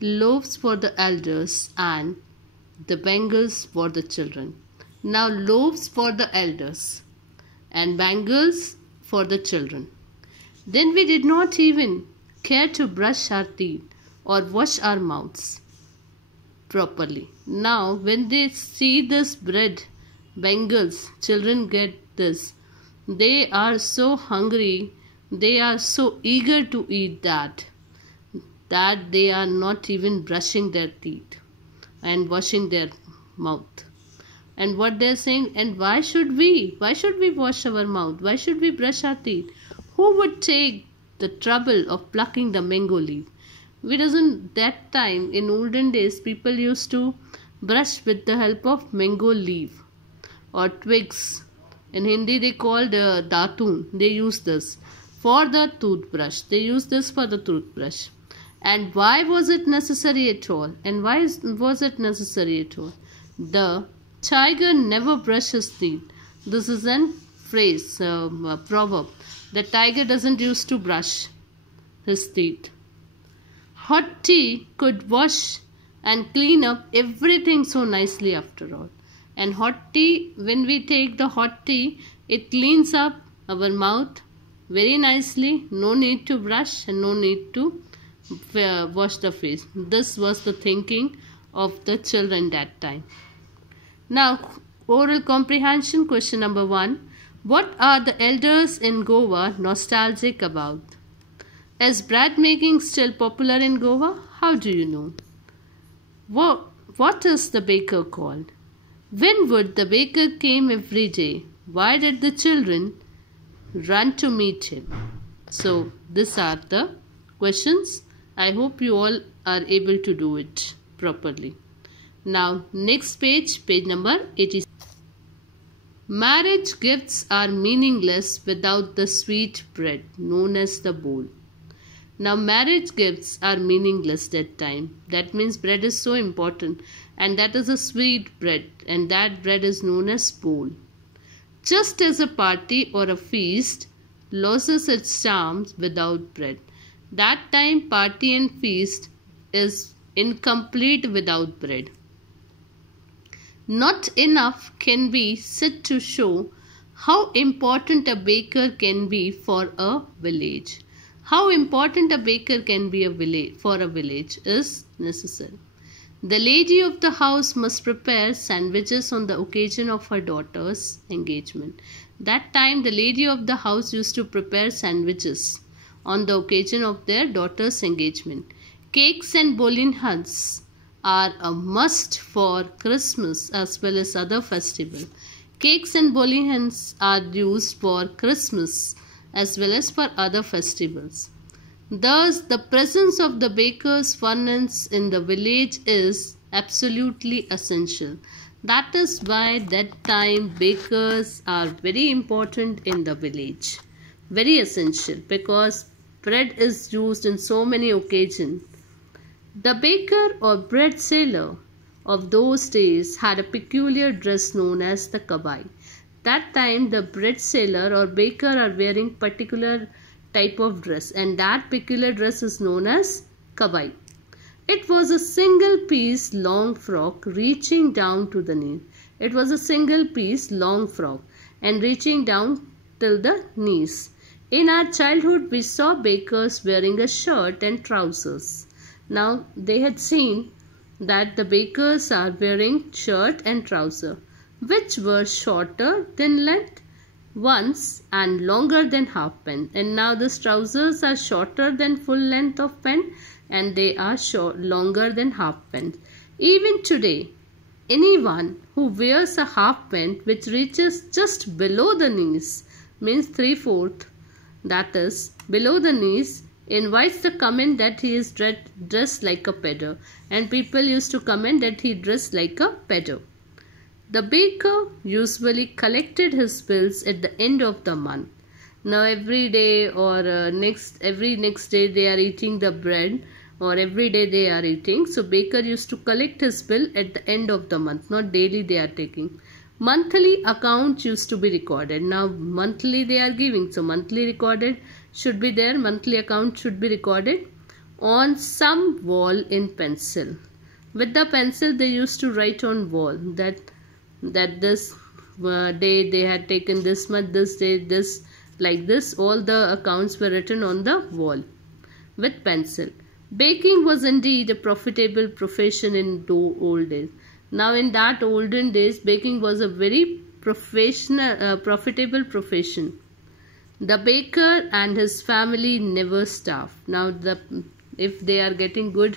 loaves for the elders and the bangles for the children. Now loaves for the elders and bangles for the children. Then we did not even care to brush our teeth or wash our mouths properly. Now when they see this bread, bangles, children get this. They are so hungry, they are so eager to eat that they are not even brushing their teeth and washing their mouth. And what they are saying, and why should we wash our mouth? Why should we brush our teeth? Who would take the trouble of plucking the mango leaf? That time in olden days people used to brush with the help of mango leaf or twigs. In Hindi they called datun. They use this for the toothbrush. They use this for the toothbrush. And why was it necessary at all? And why was it necessary at all? The tiger never brushes teeth. This is a phrase, a proverb. The tiger doesn't used to brush his teeth. Hot tea could wash and clean up everything so nicely after all. And hot tea, when we take the hot tea, it cleans up our mouth very nicely. No need to brush and no need to wash the face. This was the thinking of the children that time. Now, oral comprehension question number 1. What are the elders in Goa nostalgic about? Is bread making still popular in Goa? How do you know? What is the baker called? When would the baker came every day? Why did the children run to meet him? So, these are the questions. I hope you all are able to do it properly. Now, next page, page number 86. Marriage gifts are meaningless without the sweet bread known as the bowl. Now, marriage gifts are meaningless that time. That means bread is so important, and that is a sweet bread, and that bread is known as bowl. Just as a party or a feast loses its charms without bread. That time party and feast is incomplete without bread. Not enough can be said to show how important a baker can be for a village. How important a baker can be for a village is necessary. The lady of the house must prepare sandwiches on the occasion of her daughter's engagement. That time the lady of the house used to prepare sandwiches on the occasion of their daughter's engagement. Cakes and bolinas are a must for Christmas as well as other festivals. Cakes and bolinas are used for Christmas as well as for other festivals. Thus, the presence of the baker's furnace in the village is absolutely essential. That is why that time bakers are very important in the village. Very essential, because bread is used in so many occasions. The baker or bread seller of those days had a peculiar dress known as the kabai. That time the bread seller or baker are wearing particular type of dress, and that peculiar dress is known as kabai. It was a single piece long frock reaching down to the knee. It was a single piece long frock and reaching down till the knees. In our childhood we saw bakers wearing a shirt and trousers. Now they had seen that the bakers are wearing shirt and trouser, which were shorter than length once and longer than half pant. And now the trousers are shorter than full length of pant, and they are longer than half pant. Even today, anyone who wears a half pant which reaches just below the knees, means 3/4, that is below the knees, invites the comment that he is dressed like a pedder, and people used to comment that he dressed like a pedder. The baker usually collected his bills at the end of the month. Now every day or every next day they are eating the bread, or every day they are eating. So baker used to collect his bill at the end of the month, not daily they are taking. Monthly account used to be recorded. Now monthly they are giving, so monthly recorded should be there, monthly account should be recorded. on some wall in pencil. With the pencil they used to write on wall that this day they had taken this much, this day this, like this. All the accounts were written on the wall with pencil. Baking was indeed a profitable profession in old days. Now in that olden days, baking was a very profitable profession. The baker and his family never starved. Now if they are getting good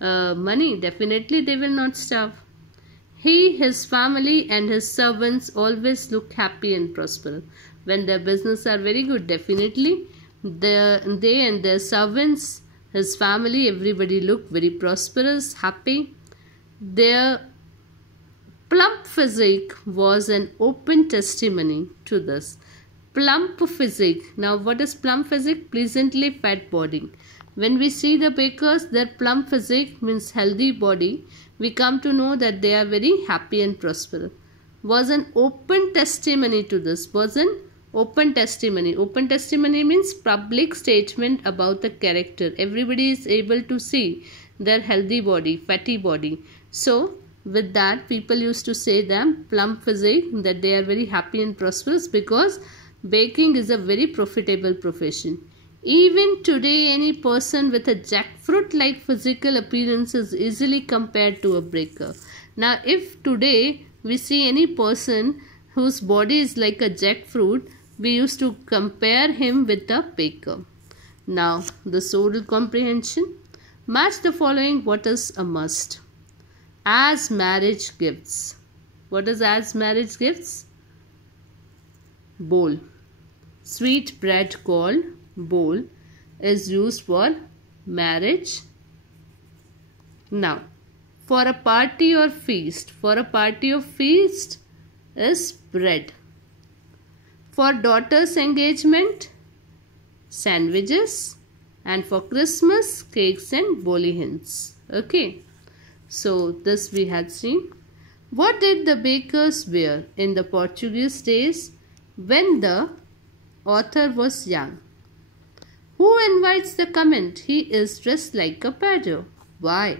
money, definitely they will not starve. He, his family and his servants always look happy and prosperous. When their business are very good, definitely they and their servants, his family, everybody look very prosperous, happy. Their plump physique was an open testimony to this. Plump physique. Now what is plump physique? Pleasantly fat body. When we see the bakers, their plump physique means healthy body. We come to know that they are very happy and prosperous. Was an open testimony to this. Was an open testimony. Open testimony means public statement about the character. Everybody is able to see their healthy body, fatty body. So with that, people used to say them plump physique, that they are very happy and prosperous, because baking is a very profitable profession. Even today, any person with a jackfruit-like physical appearance is easily compared to a baker. Now, if today we see any person whose body is like a jackfruit, we used to compare him with a baker. Now, the oral comprehension. Match the following. What is a must? As marriage gifts. What is as marriage gifts? Bowl. Sweet bread called bowl is used for marriage. Now, for a party or feast. For a party or feast is bread. For daughter's engagement, sandwiches. And for Christmas, cakes and bolihens. Okay. So this we had seen. What did the bakers wear in the Portuguese days when the author was young? Who invites the comment? He is dressed like a paddler. Why?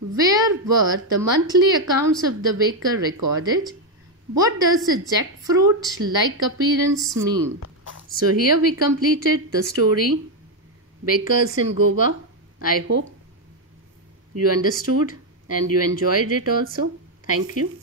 Where were the monthly accounts of the baker recorded? What does a jackfruit-like appearance mean? So here we completed the story, Bakers in Goa. I hope you understood and you enjoyed it also. Thank you.